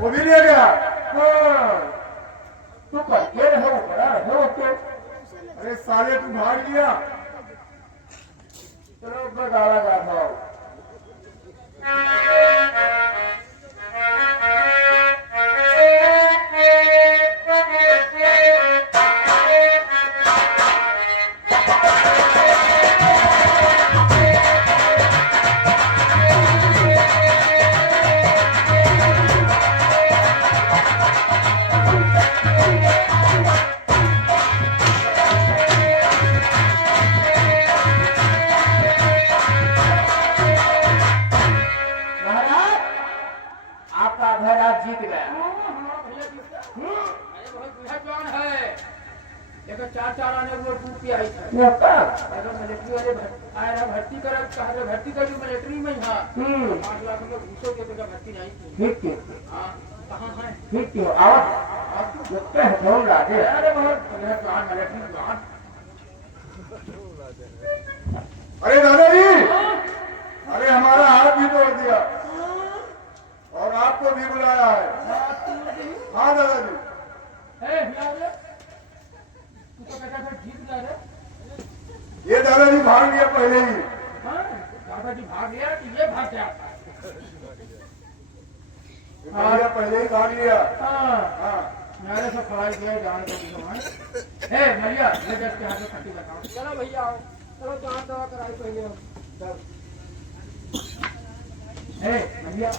वो भी ले गया। तू करके रहे हो, बड़ा रहे हो तो। अरे साले तू भाग लिया। चलो मैं गाला गाता हूँ। जीत गया। चार चार आने वो टूट के आई था। मिलिट्री वाले आया भर्ती कर भर्ती कर मिलिट्री में यहाँ 5 लाख में घूसो के तो भर्ती नहीं थी। ठीक कहाँ है? ठीक क्यों आवाज लगते हैं फोन लागे। अरे बहुत मिलिट्री प्लान। अरे दादाजी, अरे हमारा हाथ भी तोड़ दिया और आपको भी बुलाया है। हाँ दादाजी। जीत गया। ये दादाजी भाग लिया पहले ही। दादाजी भाग गया कि ये भाग गया? पहले ही भाग लिया। मेरे से खड़ा किया जान का भैया ले के हाथ में खट्टी बताओ। चलो भैया आओ, चलो जान दवा कराई पहले। भैया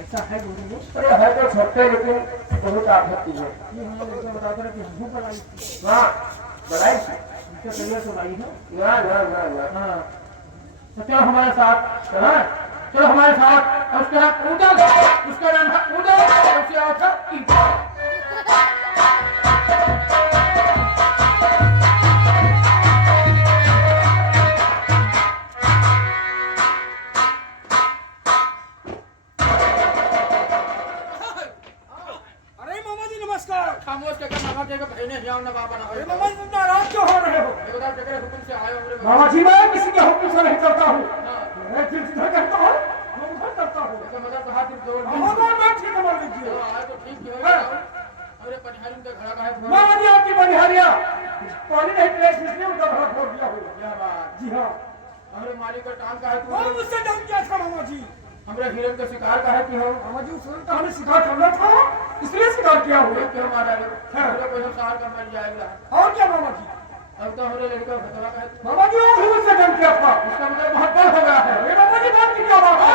ऐसा है बोलेंगे? अरे है तो छोटे लेकिन बहुत आपत्ति है। ये हम लोग बताते रहे कि हमको बनाई। हाँ बनाई थी। उनके पहले तो लाई है ना ना ना ना। हाँ तो चलो हमारे साथ। चलो हमारे साथ। उसका नाम उदय, उसका नाम है उदय, उससे आओ था खामोश के नवा के बहने जाओ ना बाबा ना। अरे मामा तुम नाराज क्यों हो रहे हो? एक जगह हुक्म से आए हो। मामा जी मैं किसी के हुक्म से नहीं करता हूँ। मैं फिर सीधा कहता हूँ, मैं उधर करता हूँ। इसका मतलब कहा कि जोर मैं ठीक है, मान लीजिए। आए तो ठीक है। अरे पनिहारी का घड़ा का है। मामा जी आपकी बनिहारिया पानी नहीं प्लेस इसलिए उनका घड़ा फोड़ दिया होगा। क्या बात? जी हाँ। हमारे मालिक का टांग का है। कौन मुझसे डर गया था मामा जी? हमारे हिरन का शिकार का है कि हो? मामा जी उस का हमें शिकार करना था इसलिए शिकार किया हुआ। क्यों मारा है? कोई शिकार कर मर जाएगा। और क्या मामा जी? अब तो हमारे लड़का भटवा का है। मामा जी वो भी मुझसे डर गया था। उसका मतलब बहुत डर हो गया है। अरे मामा जी बात की क्या बात है?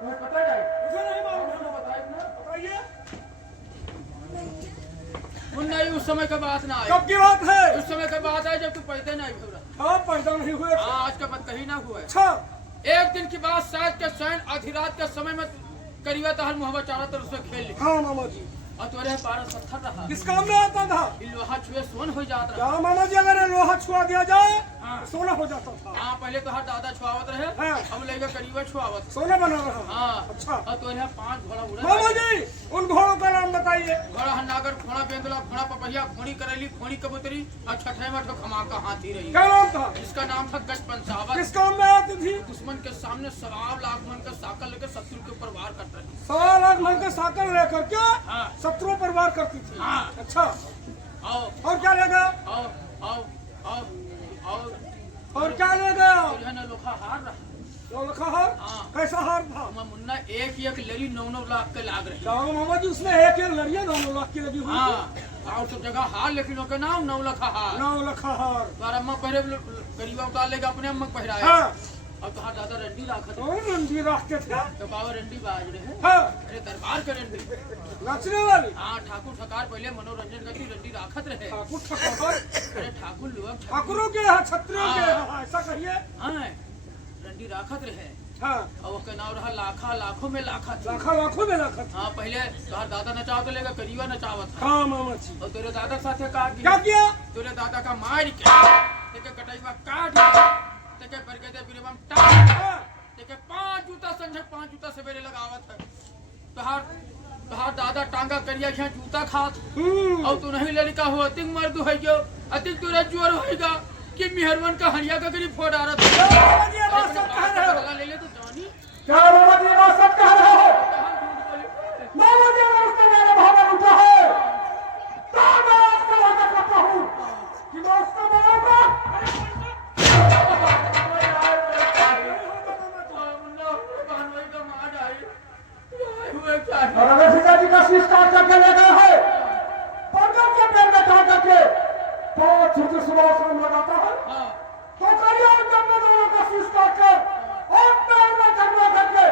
तुम्हें पता है? मुझे नहीं मालूम है। बताइए ना। बताइए नहीं, उस समय का बात ना आई। कब की बात है? उस समय का बात है जब तू पैदा नहीं हुआ। हाँ पैदा नहीं हुए। आज का बात कहीं ना हुआ। अच्छा एक दिन की बात, शायद के सैन आधी रात के समय में करीबा तहल मोहब्बत चारों तरफ से खेल ली हाँ मामा जी। और तुम्हारे 12-17 रहा। किस काम में आता था? ये लोहा छुए सोन हो जाता रहा। क्या मामा जी अगर लोहा छुआ दिया जाए हाँ। तो सोना हो जाता था। हाँ, पहले तो हर दादा छुआवत रहे। हाँ। अब लेगा करीबा छुआवत। सोना बना रहा। हाँ। अच्छा और तो यहाँ 5 घोड़ा उड़े। मामा जी उन घोड़ों का नाम बताइए। घोड़ा हन्नागर, घोड़ा बेंदला, घोड़ा पपहिया, घोड़ी करेली, घोड़ी कबूतरी और छठे में खमाका हाथी रही। क्या नाम था? इसका नाम था गज पंचावत। किस काम में आती थी? दुश्मन के सामने 1.25 लाख मन का साकल लेकर शत्रु के ऊपर वार करता है। 1.25 लाख मन के साकल लेकर के हाँ। शत्रु पर वार करती थी। हाँ। अच्छा आओ और क्या लेगा? आओ आओ आओ आओ। और क्या लेगा? और यहाँ लोखा हार रहा। लिखा हार? हाँ। कैसा हार था? मुन्ना एक लड़ी 9-9 लाख के लाग रही। क्या मामा जी उसमें एक लड़िया 9 लाख की लगी हुई? हाँ, और सब जगह हार, लेकिन लोग के नाम 9 लाख हार। 9 लाख हार। तो अम्मा पहले गरीबा उतार लेगा, अपने अम्मा पहराए। हाँ। और तो दादा रंडी राखत। कौन रंडी रखते थे? तो कावा रंडी बाज रहे हैं। हाँ। अरे दरबार के रंडी। नाचने वाली? हाँ, ठाकुर ठकार पहले मनोरंजन करती रंडी राखत रहे। ठाकुर ठकुर? अरे ठाकुर लोग ठाकुरों के यहाँ क्षत्रियों के यहाँ ऐसा कहिए। हाँ, रंडी राखत रहे। हाँ। और उसका नाम रहा लाखा, लाखों में लाखा थी। लाखों में लाखा थी। हाँ, पहले तो दादा नचाव तो लेगा, करीबा नचावत था। हाँ मामा जी। और तेरे दादा के साथ क्या किया? तेरे दादा का मार के तेके कटाईवा काट तेके बरगदे बिरबम टाट तेके 5 जूता संझक 5 जूता सवेरे लगावत है। तोहार दादा टांगा करिया यहाँ जूता खात। और तू नहीं लड़का हो, अतिक मर्द है जो अतिक तू रजुअर होएगा कि मेहरवन का हरिया का गरीब फोड़ आ रहा था। ले ले तो जानी क्या मामा जी बात सब कह रहे हो? मामा जी ने उसने मेरा भाव उठा है, तो मैं आपसे वादा करता हूँ कि मैं उसको मारूंगा। और अगर पिताजी का शीश काट करके ले गए है, पकड़ के पेड़ में काट करके 5 छुट्टी सुबह शाम लगाता है, तो करिए जब मैं दोनों का शीश काट कर और पेड़ में चढ़वा करके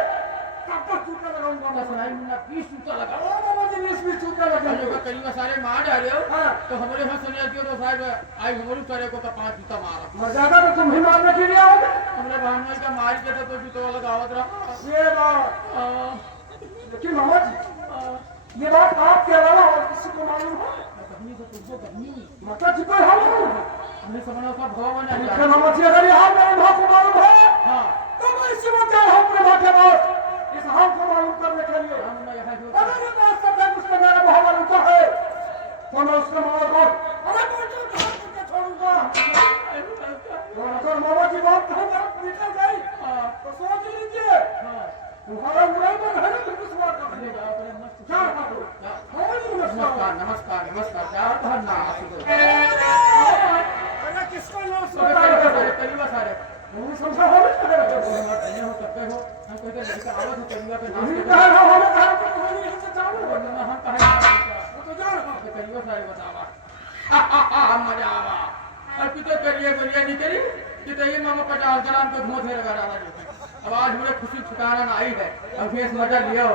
तब तक जूते लगाऊंगा। मुन्ना 20 जूता लगा। ओ मामा जी 20 जूते लगाएंगे। करीबा सारे मार डाले हो। हाँ। तो हमारे यहाँ सुनिया दियो तो साहब आई हमारे करे को का 5 जूता मारा। मर्यादा तो तुम ही मारने के लिए आओगे। हमने बहन का मार के तो जूता लगावत रहा। ये बात लेकिन मामा जी ये बात आपके अलावा और किसी को मालूम है? माता जी को हाल हमने समझा था भगवान है। मामा जी अगर ये हाल मेरे माँ को मालूम है तो मैं इसी में क्या हूँ अपने माँ के पास इस हाल को मालूम करने के लिए। अगर ये बात सब है उसने मेरा भाव उठा है तो मैं उसके माँ को छोड़ूंगा। अगर मामा जी बात निकल गई तो सोच लीजिए तुम्हारा मुराद तो है ना विश्वास करने का। क्या नमस्कार नमस्कार नमस्कार। क्या धरना अरे किसको नाम करीबा सारे समझा हो हो सकते हो। हम कोई लड़का आवत हो करीबा पे नाम हम कहे करीबा सारे बतावा मजा आवा। और तू तो करिए बोलिए नहीं करी कि तो ये मामा 50 ग्राम को धो थे लगा रहा। अब आज मुझे खुशी ठिकाना ना आई है। अब फेस मजा लियो।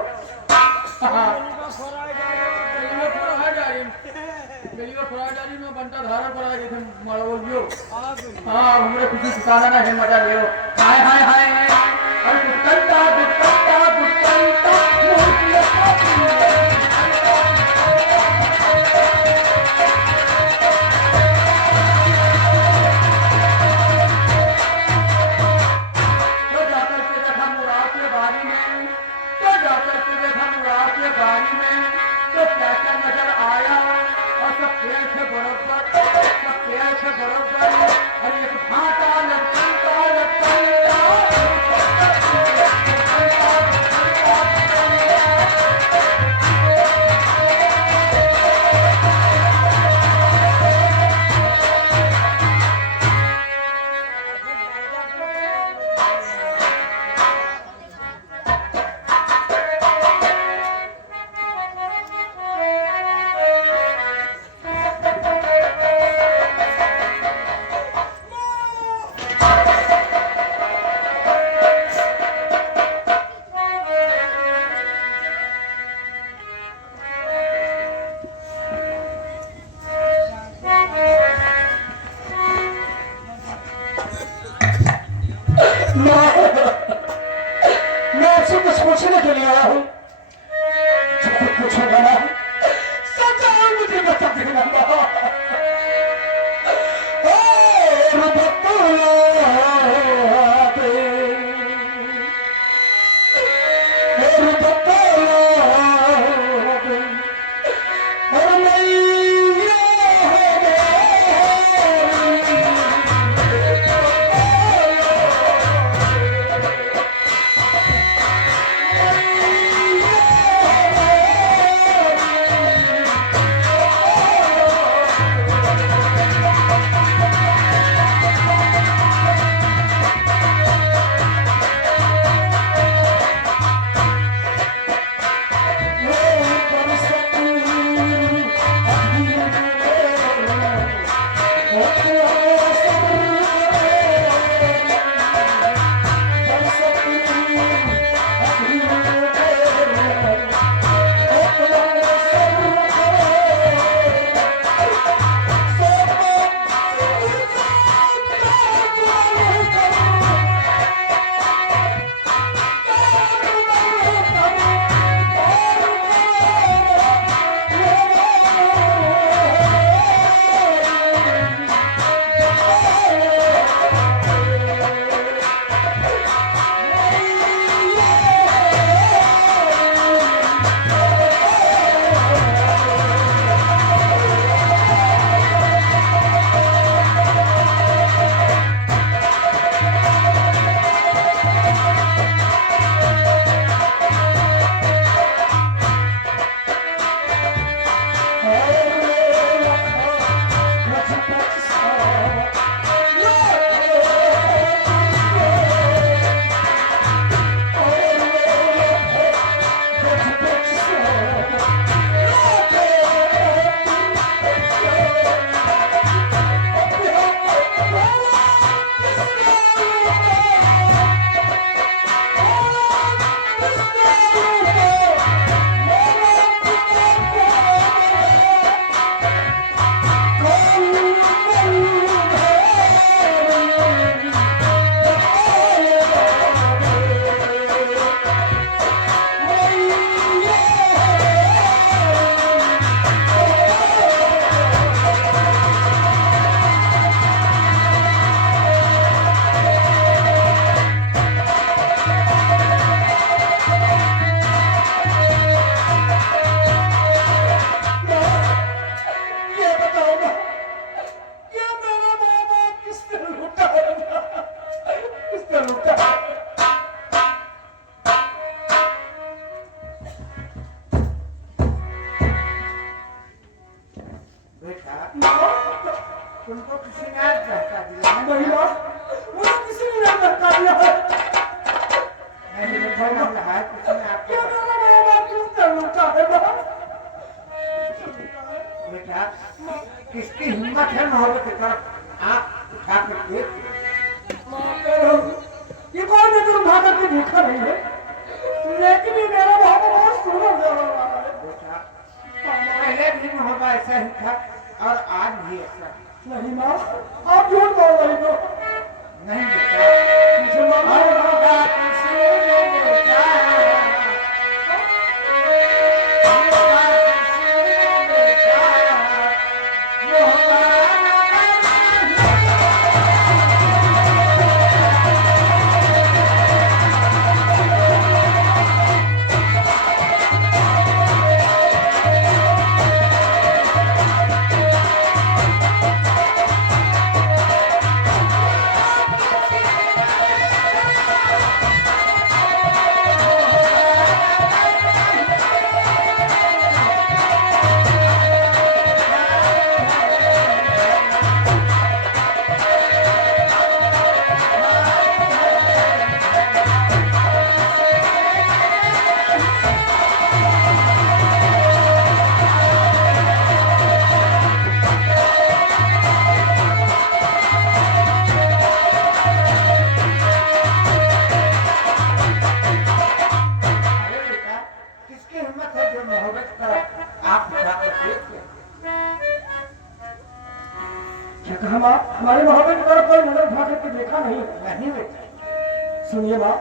में बनता धारा पर आ गए मड़ोलियो। हाँ हमरे खुशी ठिकाना ना है, मजा लियो। हाय हाय हाय अरे गुटकंता गुटकंता गुटकंता बारी में तो क्या क्या नजर आया और सब पेड़ से बरोबर सब पेड़ से बरोबर और एक भाटा लटकता लटकता तुमसे कुछ पूछने के लिए आया हूँ। जो कुछ पूछेगा ना, सच्चाई मुझे बता देना। तुमको किसी ने आज धक्का दिया है? नहीं ना, मुझे किसी ने नहीं धक्का दिया है। नहीं, मुझे लग रहा है किसी ने आपको क्या मेरा बाबा किसने लूटा है ना? बेटा, किसकी हिम्मत है मोहब्बत की तरफ आँख उठा कर देख? ये कौन है जो उठा करके देखा नहीं है? लेकिन ये मेरा बाबा बहुत सुंदर लग रहा है। बेटा, पहले भी मोहब्बत ऐसा ही था और आज भी ऐसा है। नहीं माँ, आप झूठ बोल रही हो। नहीं बेटा, मुझे माँ होगा किसी ने बेटा, होगा किसी ने बेटा, होगा हम हमारे मोहब्बत की तरफ कोई नजर उठा करके देखा नहीं। नहीं बेटा, सुनिए माँ,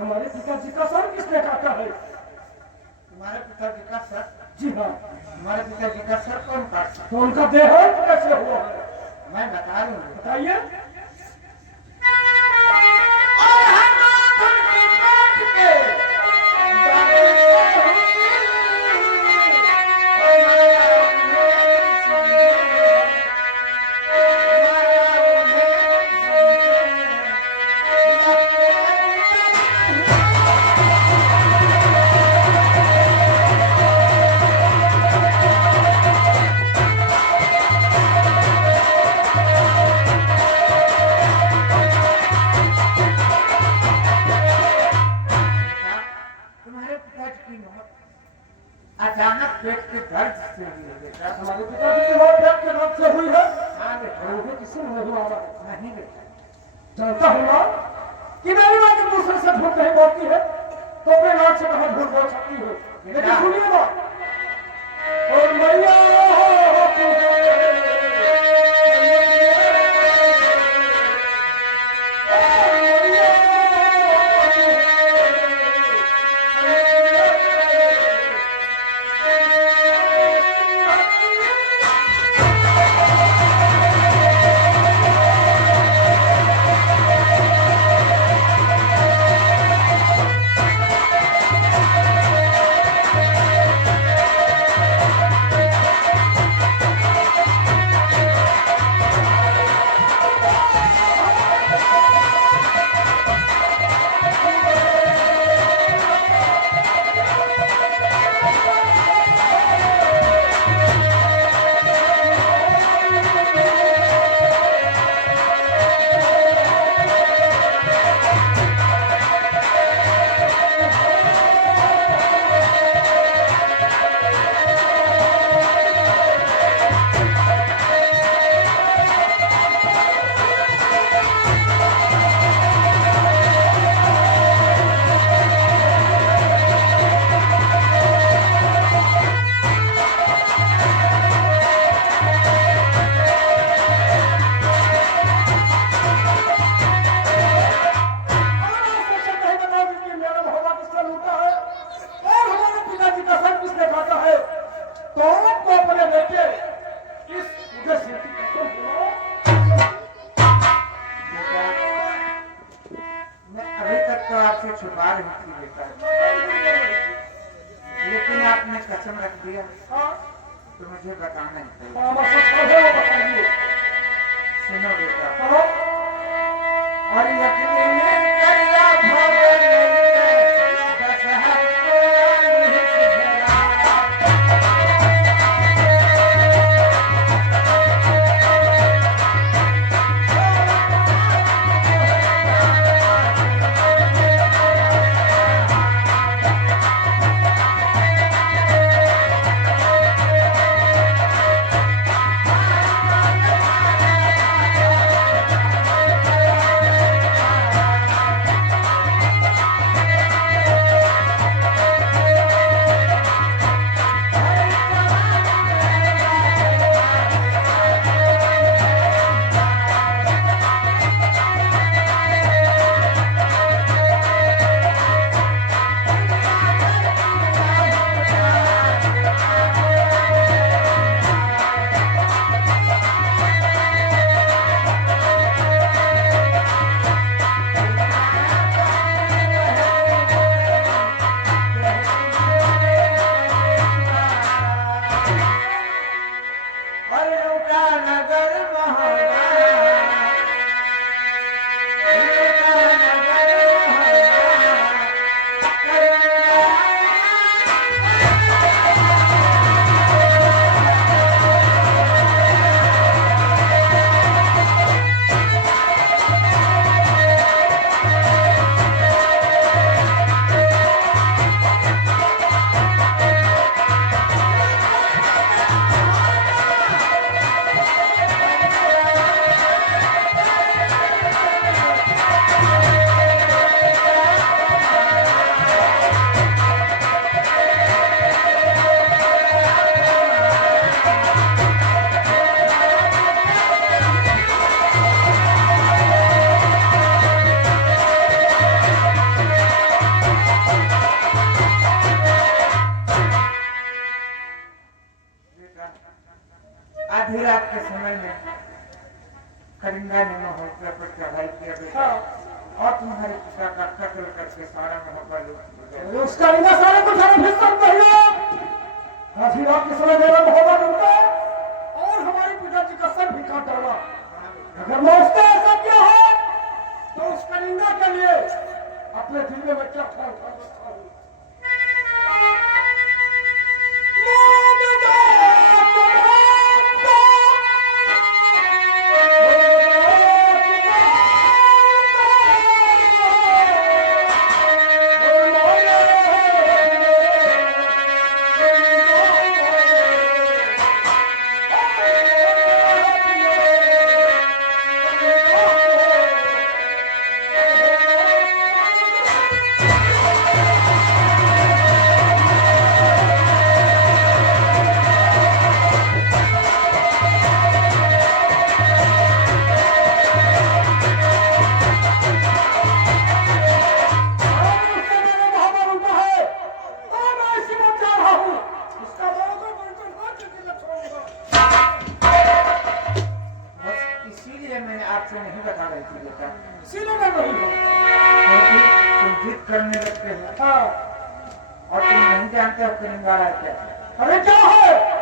हमारे पिताजी का सर किसने काटा है? तुम्हारे पिताजी का सर? जी हाँ। तुम्हारे पिताजी का सर कौन काटता? तो उनका देहांत कैसे हुआ है? मैं बता रही हूँ। बताइए। और हम उनके पेट के दाने अचानक पेट के दर्द से हुई है बेटा। हमारे पिताजी की मौत पेट के दर्द से हुई है। हाँ बेटा। और वो किसी ने नहीं मारा। नहीं बेटा। जानता हूँ ना कि मेरी माँ के दूसरे से झूठ नहीं बोलती है, तो अपने नाक से कहाँ झूठ बोल सकती है। लेकिन सुनिए ना, और मैया होती है, आपसे छुपा रही थी बेटा, लेकिन आपने कसम रख दिया तो मुझे बताना ही चाहिए। सुनो बेटा, और यकीन करिया भवन दशहरा गंगा ने महोत्सव पर चढ़ाई किया बेटा हाँ। और तुम्हारे पिता का कत्ल करके सारा महोत्सव लूट लिया। उसका इनका सारा कुछ हमें फिर सब कहिए काफी रात के समय मेरा मोहब्बत उनका और हमारे पिताजी का सर भी काट डाला। अगर मैं उसका ऐसा किया है तो उस कलिंगा के लिए अपने दिल में मैं क्या ख्याल कर सकता हूँ। आपसे नहीं बता रही थी बेटा, सीने नहीं हो क्योंकि तुम जिद करने लगते हो हाँ। और तुम नहीं जानते हो कलिंगाड़ा क्या है। अरे क्या है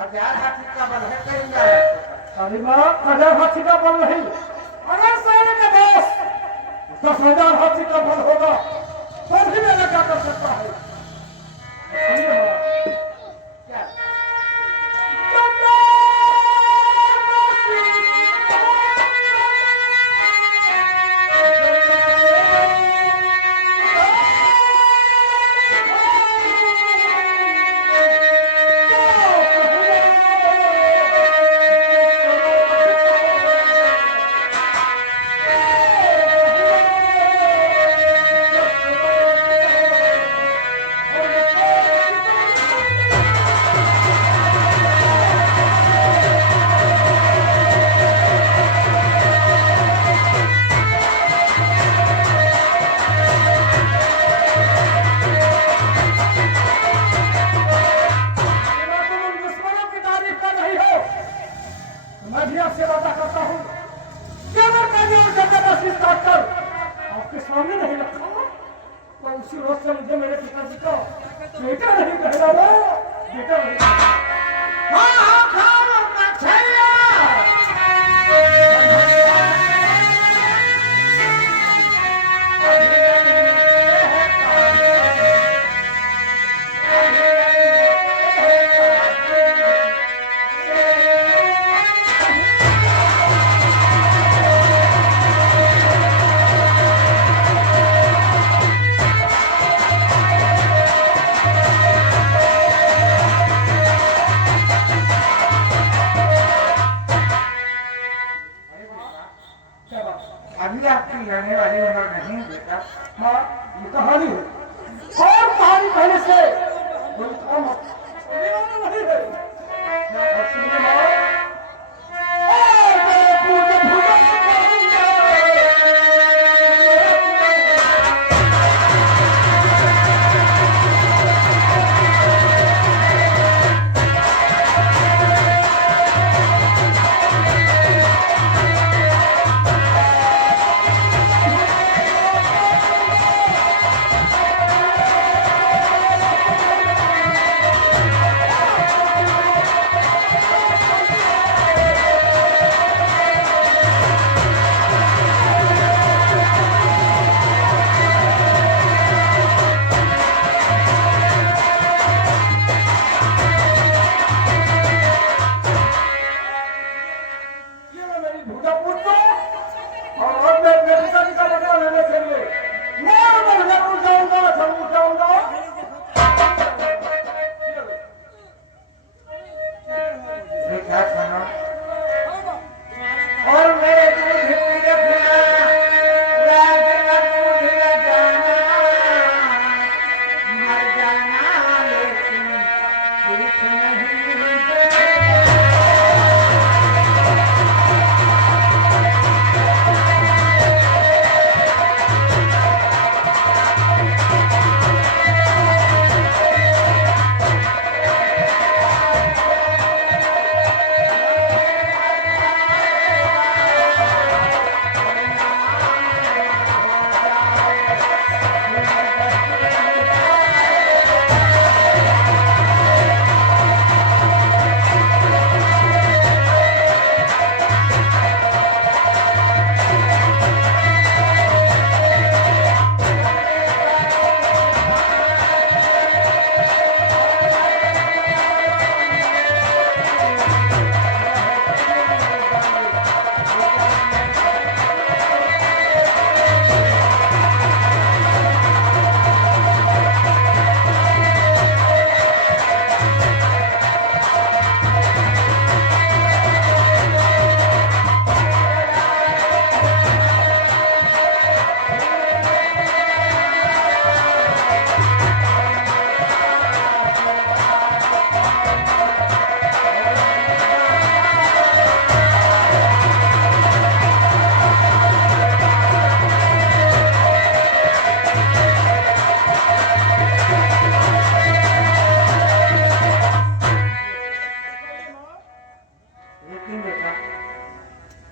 हजार हाथी का बल है कलिंगाड़ा। अरे माँ हजार हाथी का बल नहीं, अगर सारे का देश 10,000 हाथी का बल होगा तो भी मेरा क्या कर सकता है। सुनिए माँ, क्या मैं भी आपसे वादा करता हूँ कि अगर मैंने उस जगह का शीश काटकर आपके सामने नहीं रखा तो उसी रोज से मुझे मेरे पिताजी का बेटा नहीं कहना वो बेटा नहीं अभी आपकी लड़ने वाली उम्र नहीं है बेटा। माँ ये कहानी है और कहानी कहने से कोई काम होने वाला नहीं है। और सुनिए माँ,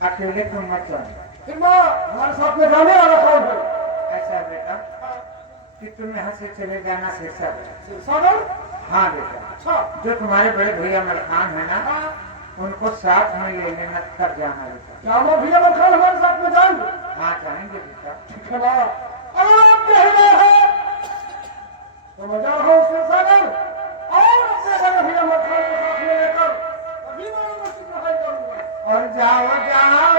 अकेले तुम मत जाना। फिर माँ हमारे साथ में जाने वाला कौन है? ऐसा बेटा कि तुम यहाँ से चले जाना शीर्षक। सागर? हाँ बेटा, अच्छा। जो तुम्हारे बड़े भैया मलखान है ना, हाँ। उनको साथ में लेने न कर जाना बेटा। क्या वो भैया मलखान हमारे साथ में जाएंगे? हाँ जाएंगे बेटा। ठीक है माँ, अगर आप कह रहे हैं तो मैं जा रहा हूँ शिवसागर और अपने बड़े भैया मलखान को साथ में लेकर अभी मैं उनकी पढ़ाई करूंगा। और जाओ जाओ